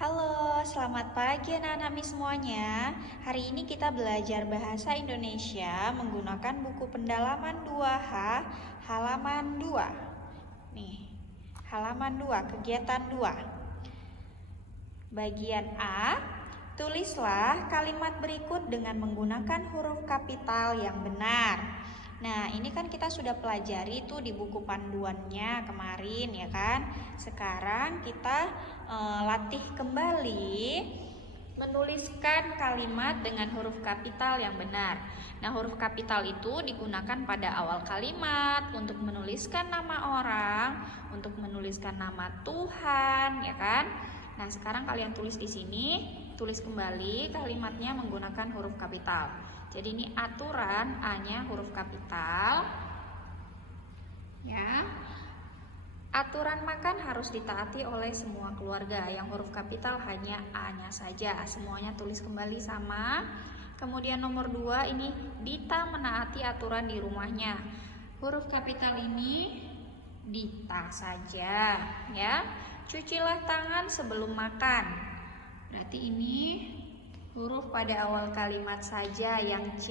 Halo, selamat pagi anak-anak semuanya. Hari ini kita belajar bahasa Indonesia menggunakan buku pendalaman 2H halaman 2. Nih, halaman 2, kegiatan 2. Bagian A, tulislah kalimat berikut dengan menggunakan huruf kapital yang benar. Nah, ini kan kita sudah pelajari tuh di buku panduannya kemarin ya kan. Sekarang kita latih kembali menuliskan kalimat dengan huruf kapital yang benar. Nah, huruf kapital itu digunakan pada awal kalimat untuk menuliskan nama orang, untuk menuliskan nama Tuhan, ya kan? Nah, sekarang kalian tulis di sini, tulis kembali kalimatnya menggunakan huruf kapital. Jadi ini aturan A-nya huruf kapital. Ya. Aturan makan harus ditaati oleh semua keluarga. Yang huruf kapital hanya A-nya saja. Semuanya tulis kembali sama. Kemudian nomor 2 ini Dita menaati aturan di rumahnya. Huruf kapital ini Dita saja, ya. Cucilah tangan sebelum makan. Berarti ini huruf pada awal kalimat saja yang C.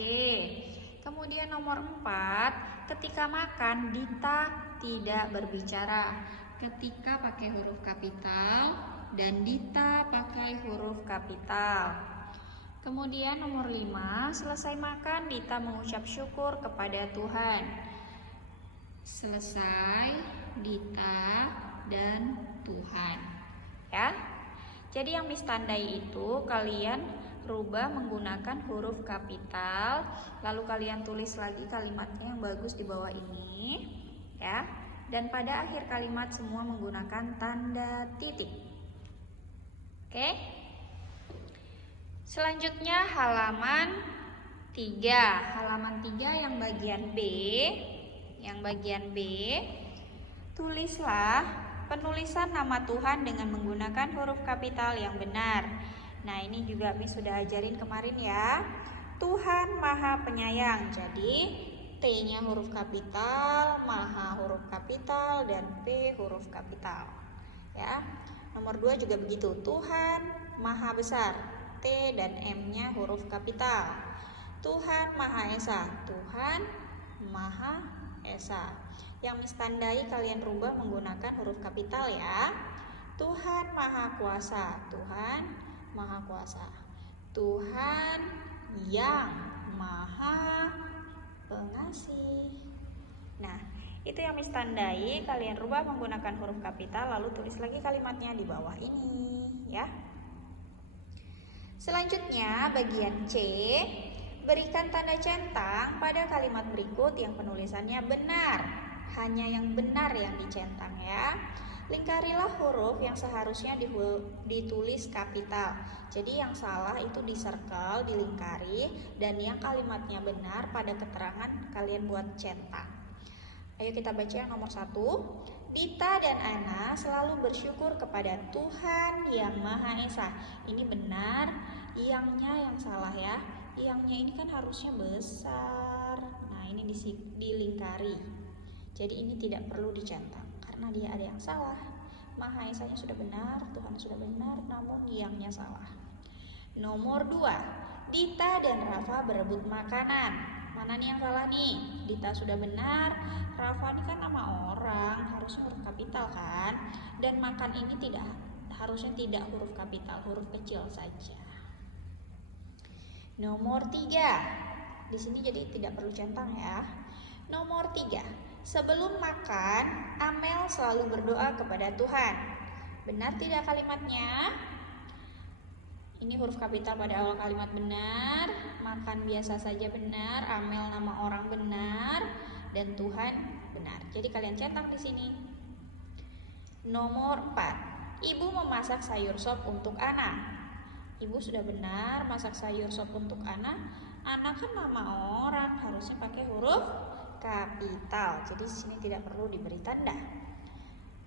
Kemudian nomor 4, ketika makan Dita tidak berbicara. Ketika pakai huruf kapital dan Dita pakai huruf kapital. Kemudian nomor 5, selesai makan Dita mengucap syukur kepada Tuhan. Selesai, Dita, dan Tuhan. Ya. Jadi yang Miss tandai itu kalian rubah menggunakan huruf kapital, lalu kalian tulis lagi kalimatnya yang bagus di bawah ini, ya. Dan pada akhir kalimat semua menggunakan tanda titik. Oke? Selanjutnya halaman 3. Halaman 3 yang bagian B. Yang bagian B, tulislah penulisan nama Tuhan dengan menggunakan huruf kapital yang benar. Nah, ini juga Miss sudah ajarin kemarin ya. Tuhan Maha Penyayang. Jadi T-nya huruf kapital, Maha huruf kapital, dan P huruf kapital. Ya. Nomor 2 juga begitu. Tuhan Maha Besar. T dan M-nya huruf kapital. Tuhan Maha Esa. Tuhan Maha Esa. Yang Miss tandai kalian rubah menggunakan huruf kapital ya. Tuhan Maha Kuasa. Tuhan Maha Kuasa. Tuhan yang Maha Pengasih. Nah, itu yang Miss tandai, kalian rubah menggunakan huruf kapital, lalu tulis lagi kalimatnya di bawah ini ya. Selanjutnya bagian C, berikan tanda centang pada kalimat berikut yang penulisannya benar. Hanya yang benar yang dicentang ya. Lingkarilah huruf yang seharusnya ditulis kapital. Jadi yang salah itu di circle, dilingkari, dan yang kalimatnya benar pada keterangan kalian buat centang. Ayo kita baca yang nomor 1. Dita dan Ana selalu bersyukur kepada Tuhan yang Maha Esa. Ini benar, yangnya yang salah ya. Yangnya ini kan harusnya besar. Nah, ini dilingkari. Jadi ini tidak perlu dicentang karena dia ada yang salah. Maha Esanya sudah benar, Tuhan sudah benar, namun yangnya salah. Nomor 2, Dita dan Rafa berebut makanan. Mana nih yang salah nih? Dita sudah benar, Rafa ini kan nama orang, harusnya huruf kapital kan? Dan makan ini harusnya tidak huruf kapital, huruf kecil saja. Nomor 3, di sini jadi tidak perlu centang ya. Nomor 3, sebelum makan, Amel selalu berdoa kepada Tuhan. Benar tidak kalimatnya? Ini huruf kapital pada awal kalimat benar, makan biasa saja benar, Amel nama orang benar, dan Tuhan benar. Jadi kalian cetak di sini. Nomor 4, Ibu memasak sayur sop untuk Ana. Ibu sudah benar masak sayur sop untuk Ana. Ana kan nama orang, harusnya pakai huruf kapital. Jadi di sini tidak perlu diberi tanda.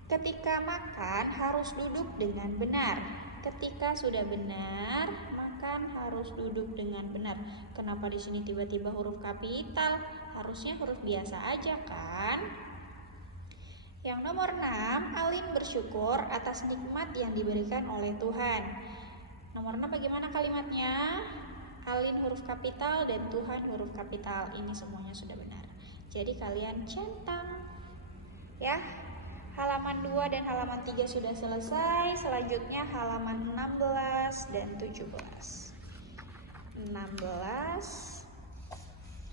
Ketika makan harus duduk dengan benar. Ketika sudah benar, makan harus duduk dengan benar. Kenapa di sini tiba-tiba huruf kapital? Harusnya huruf biasa aja kan? Yang nomor 6, Alin bersyukur atas nikmat yang diberikan oleh Tuhan. Nomor 6 bagaimana kalimatnya? Alin huruf kapital dan Tuhan huruf kapital. Ini semuanya sudah benar. Jadi kalian centang. Ya. Halaman 2 dan halaman 3 sudah selesai. Selanjutnya halaman 16 dan 17. 16.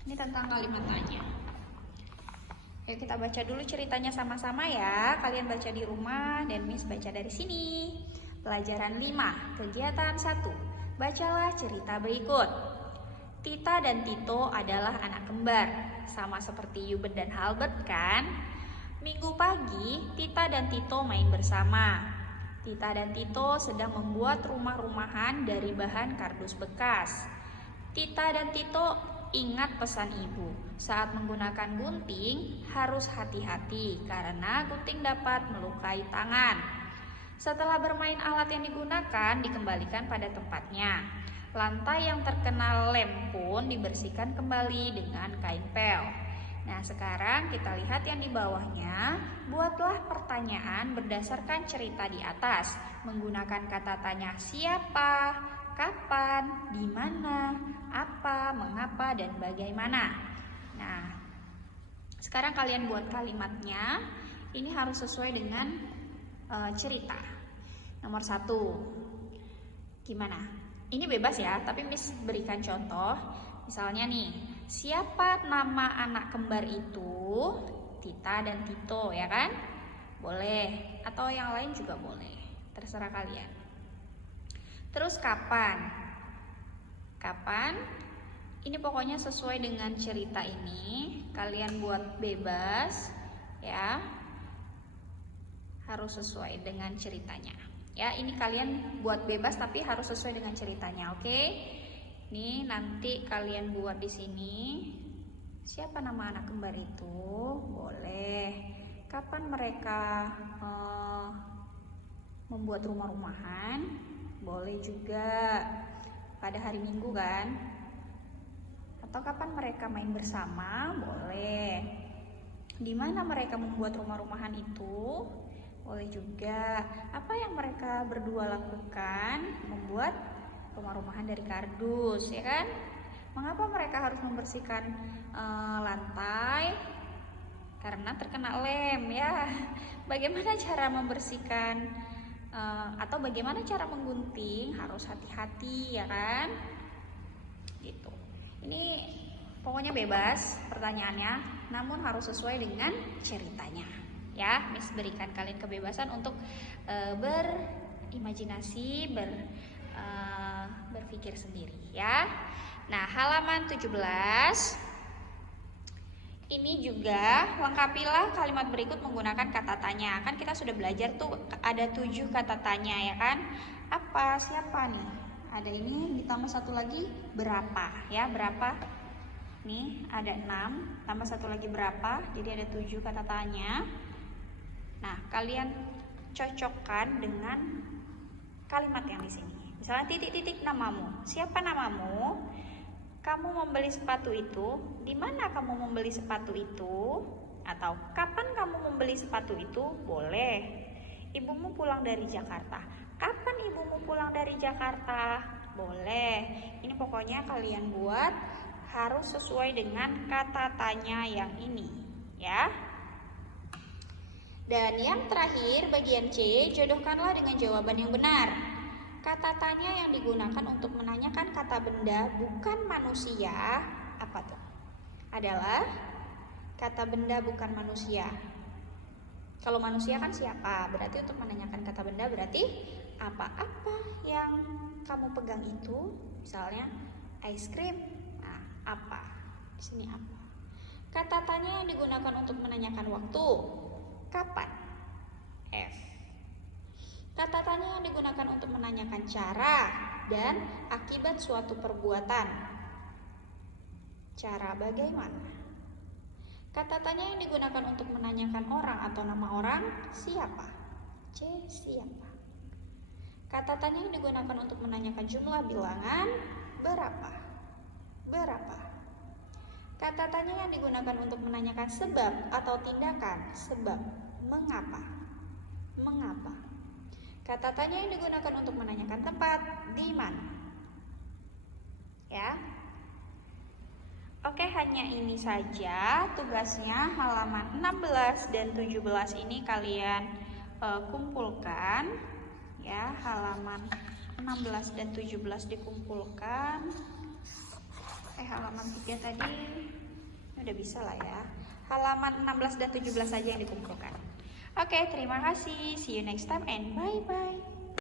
Ini tentang kalimat tanya. Yuk kita baca dulu ceritanya sama-sama ya. Kalian baca di rumah dan Miss baca dari sini. Pelajaran 5, kegiatan 1. Bacalah cerita berikut. Tita dan Tito adalah anak kembar. Sama seperti Hubert dan Halbert kan? Minggu pagi, Tita dan Tito main bersama. Tita dan Tito sedang membuat rumah-rumahan dari bahan kardus bekas. Tita dan Tito ingat pesan ibu, saat menggunakan gunting harus hati-hati karena gunting dapat melukai tangan. Setelah bermain alat yang digunakan dikembalikan pada tempatnya. Lantai yang terkena lem pun dibersihkan kembali dengan kain pel. Nah, sekarang kita lihat yang di bawahnya. Buatlah pertanyaan berdasarkan cerita di atas menggunakan kata tanya siapa, kapan, di mana, apa, mengapa, dan bagaimana. Nah, sekarang kalian buat kalimatnya. Ini harus sesuai dengan cerita. Nomor 1. Gimana? Ini bebas ya, tapi Miss berikan contoh. Misalnya nih, siapa nama anak kembar itu? Tita dan Tito, ya kan? Boleh, atau yang lain juga boleh. Terserah kalian. Terus kapan? Kapan? Ini pokoknya sesuai dengan cerita ini. Kalian buat bebas, ya. Harus sesuai dengan ceritanya. Ya, ini kalian buat bebas tapi harus sesuai dengan ceritanya, oke? Nih, nanti kalian buat di sini. Siapa nama anak kembar itu? Boleh. Kapan mereka membuat rumah-rumahan? Boleh juga. Pada hari Minggu kan? Atau kapan mereka main bersama? Boleh. Di mana mereka membuat rumah-rumahan itu? Boleh juga. Apa yang mereka berdua lakukan? Membuat rumah-rumahan dari kardus, ya kan? Mengapa mereka harus membersihkan lantai? Karena terkena lem, ya. Bagaimana cara membersihkan atau bagaimana cara menggunting? Harus hati-hati, ya kan? Gitu. Ini pokoknya bebas pertanyaannya, namun harus sesuai dengan ceritanya. Ya, Miss berikan kalian kebebasan untuk berimajinasi, berpikir sendiri ya. Nah, halaman 17. Ini juga lengkapilah kalimat berikut menggunakan kata tanya. Kan kita sudah belajar tuh ada 7 kata tanya ya kan? Apa, siapa nih? Ada ini ditambah satu lagi berapa ya? Berapa? Nih ada 6 tambah satu lagi berapa? Jadi ada 7 kata tanya. Nah, kalian cocokkan dengan kalimat yang di sini. Misalnya titik-titik namamu. Siapa namamu? Kamu membeli sepatu itu? Di mana kamu membeli sepatu itu? Atau kapan kamu membeli sepatu itu? Boleh. Ibumu pulang dari Jakarta. Kapan ibumu pulang dari Jakarta? Boleh. Ini pokoknya kalian buat harus sesuai dengan kata tanya yang ini, ya. Dan yang terakhir, bagian C, jodohkanlah dengan jawaban yang benar. Kata tanya yang digunakan untuk menanyakan kata benda bukan manusia, apa tuh? Adalah kata benda bukan manusia. Kalau manusia kan siapa? Berarti untuk menanyakan kata benda berarti apa-apa yang kamu pegang itu, misalnya es krim. Nah, apa? Di sini apa? Kata tanya yang digunakan untuk menanyakan waktu. Kapan? F. Kata tanya yang digunakan untuk menanyakan cara dan akibat suatu perbuatan. Cara bagaimana? Kata tanya yang digunakan untuk menanyakan orang atau nama orang. Siapa? C. Siapa? Kata tanya yang digunakan untuk menanyakan jumlah bilangan. Berapa? Berapa? Kata tanya yang digunakan untuk menanyakan sebab atau tindakan. Sebab. mengapa. Mengapa? Kata tanya yang digunakan untuk menanyakan tempat di mana. Ya. Oke, hanya ini saja tugasnya. Halaman 16 dan 17 ini kalian kumpulkan ya. Halaman 16 dan 17 dikumpulkan. Halaman 3 tadi udah bisa lah ya. Halaman 16 dan 17 saja yang dikumpulkan. Oke, terima kasih. See you next time and bye-bye.